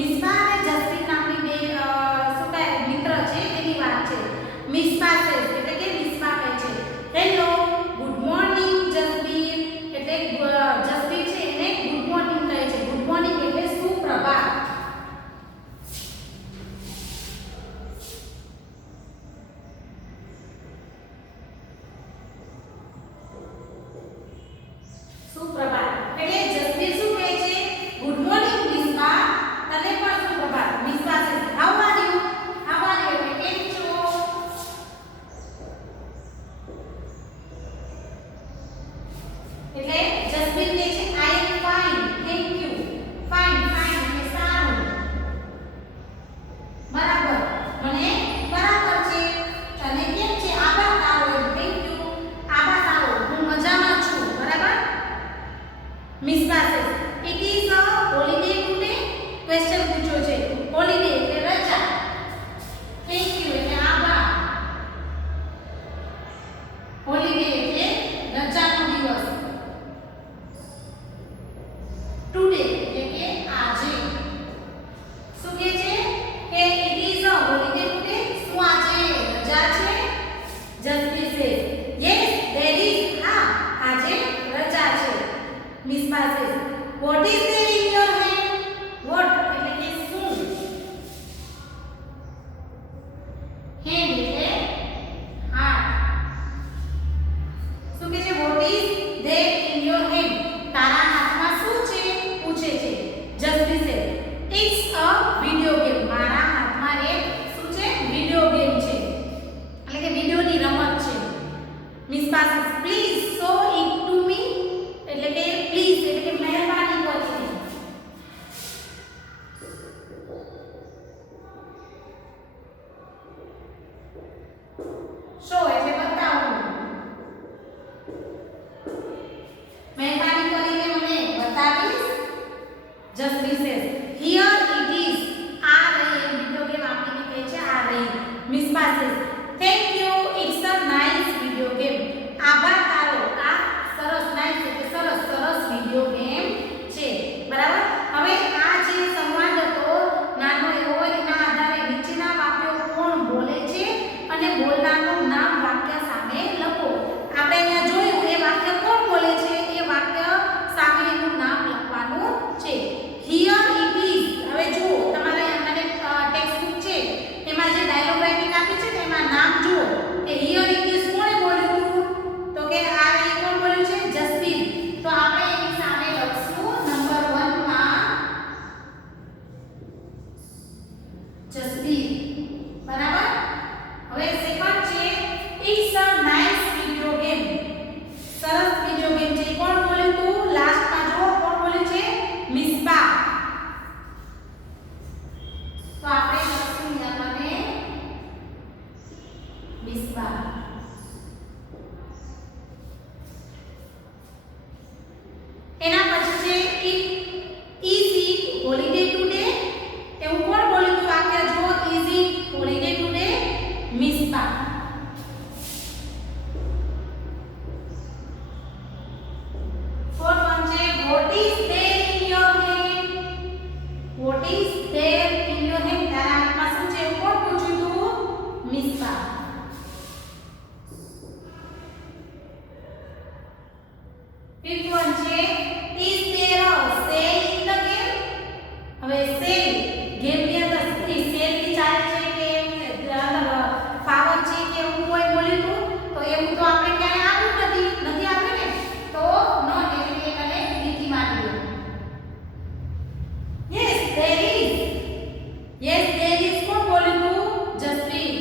મિસ્બા અને જસબીર નામની બે શું કહે મિત્ર છે એની વાત છે. મિસ્બા છે એટલે કે મિસ્બા કહે છે હેલો ગુડ મોર્નિંગ જસબીર એટલે જસબીર છે એને ગુડ મોર્નિંગ કહે છે. ગુડ મોર્નિંગ એટલે સુપ્રભાત. સુપ્રભાત એટલે જસબીર શું કહે છે ગુડ મોર્નિંગ મિસ્બા તને પણ સુપ્રભાત. મિસ્બા છે હાઉ આર યુ એટલે કેમ છો. એટલે જસબીર કહે છે I am fine thank you. Fine એટલે સારું બરાબર મને બરાબર છે. તને કેમ છે આભાર તારો થેન્ક યુ આભાર તારો હું મજામાં છું બરાબર. મિસ્બા છે it is a holiday today question પૂછ્યો છે. હોલિડે એટલે રજા. થેન્ક યુ એટલે આભાર. હોલિડે એટલે રજાનો દિવસ. ટુડે એટલે કે આજે. શું કહે છે કે it is a holiday today શું આજે રજા છે. જસબીર છે યસ ધેર ઇઝ હા આજે રજા છે. મિસ્બા છે what is there in your hand. What એટલે કે શું. હેન્ડ એટલે હાથ. શું કહે છે what is there in your hand તારા હાથમાં શું છે પૂછે છે. જસબીર છે ઇટ્સ અ વિડિયો ગેમ મારા હાથમાં એક શું છે વિડિયો ગેમ છે એટલે કે વિડિયોની રમત છે. મિસ્બા છે please show it to me એટલે કે પ્લીઝ એટલે કે મહેરબાની કરીને. શો એટલે બતાવવું. મહેરબાની કરીને મને બતાવીશ. જસબીર છે હિયર ઇટ ઇઝ આ રહી વિડિયો ગેમ આપીને કહે છે આ રહી. મિસ્બા છે thank you it's a nice video game. આભાર તારો આ સરસ નાઇસ એટલે સરસ સરસ વિડિયો ગેમ છે બરાબર. હવે આ જે સંવાદ હતો નાનો એવો હોય એના આધારે નીચેના વાક્યો કોણ બોલે છે અને બોલનારનું નામ વાક્ય સામે લખો. આપણે અહીંયા જોયું એ વાક્ય કોણ બોલે છે એ વાક્ય સામે એનું નામ લખવાનું છે. હિયર ઇટ ઇઝ હવે જુઓ તમારે મને ટેક્સ્ટ બુક છે એમાં જે ડાયલોગ રાઇટિંગ આપી છે ને એમાં નામ જુઓ કે હિયર ઇટ ઇઝ કોણે બોલ્યું હતું તો કે આ એ કોણ બોલ્યું છે જસબીર. તો આપણે એની સામે લખશું નંબર 1 માં જસબીર બરાબર. હવે સેકન્ડ છે it's a nice video game. સરસ વિડિયો ગેમ છે કોણ બોલ્યું હતું લાસ્ટમાં જો કોણ બોલ્યું છે મિસ્બા. તો આપણે લખશું અહીંયા મને મિસ્બા. એના પછી છે ઇઝ ઇટ હોલિડે ટુડે એવું કોણ બોલ્યું હતું વાક્ય જો is it holiday today Misba. Fourth one છે what is there in your hand. What is there in your hand તારા હાથમાં શું છે એવું કોણ પૂછ્યું હતું મિસ્બા. ફિફ્થ વન છે is there a cell in the game. હવે સેલ ગેમની અંદર સેલ ની ચાલે છે કે અંદર પાવર છે કે એવું કોઈ બોલ્યું હતું તો એવું તો આપણે ક્યાંય આવ્યું નથી આવ્યું ને તો નો એટલે એને લીટી મારી દો. Yes there is. Yes there is કોણ બોલ્યું હતું જસબીર.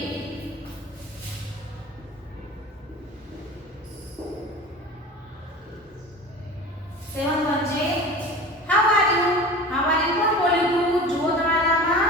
સેવન્થ વન છે how are you. How are you કોણ બોલ્યું હતું જુઓ તમારામાં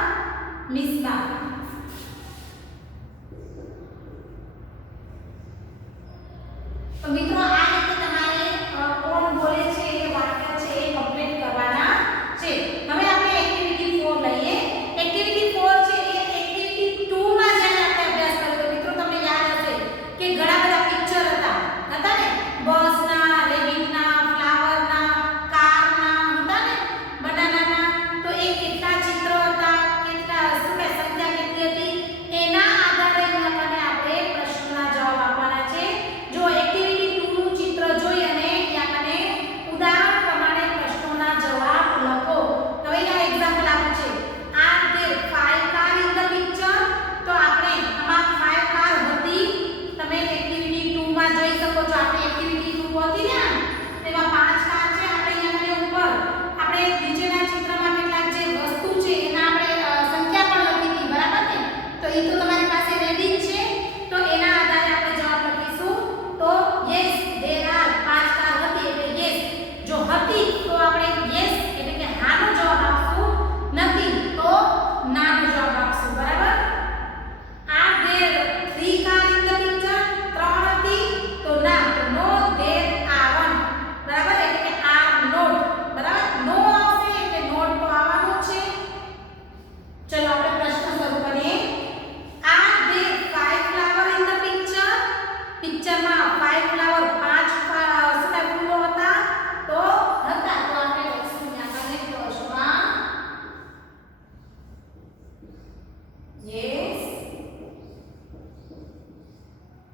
Yes,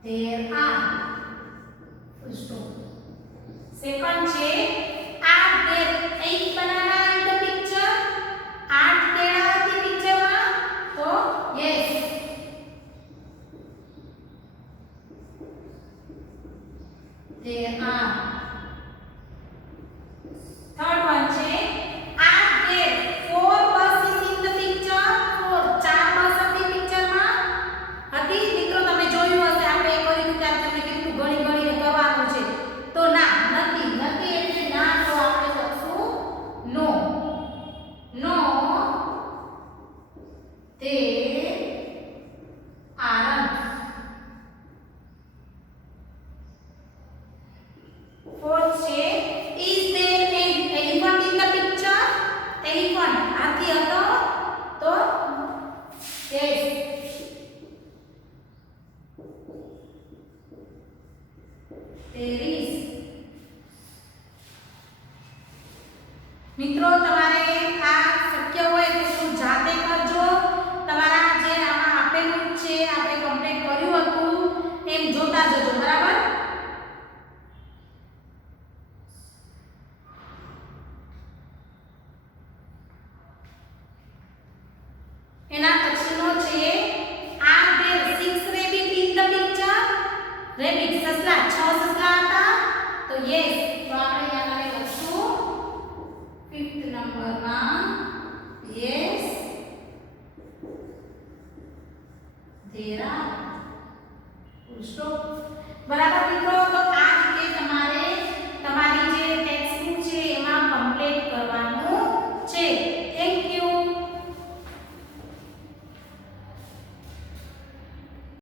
there are. Full stop. Second છે are there 8 banana in the picture? 8 કેળા હતી પિક્ચરમાં? તો yes. There are. Third one છે are there 4 buses in the picture? 4 ચાર બસ હતી પિક્ચરમાં? હતી મિત્રો, તમે જોયું હશે આપણે એક કર્યું ત્યારે તમે કેટલું ગણી ગણીને કરવાનું છે. તો ના, નથી. નથી એટલે ના, તો આપણે લખશું નો. નો, there aren't. Fourth છે is there an elephant in the picture? Elephant હાથી હતો? તો yes. There is. મિત્રો, તમારે આ શક્ય હોય તેટલું જાતે કરજો. તમારા જે આમાં આપેલું છે આપણે કમ્પ્લીટ કર્યું હતું એમ જોતા જજો, બરાબર? એના પછી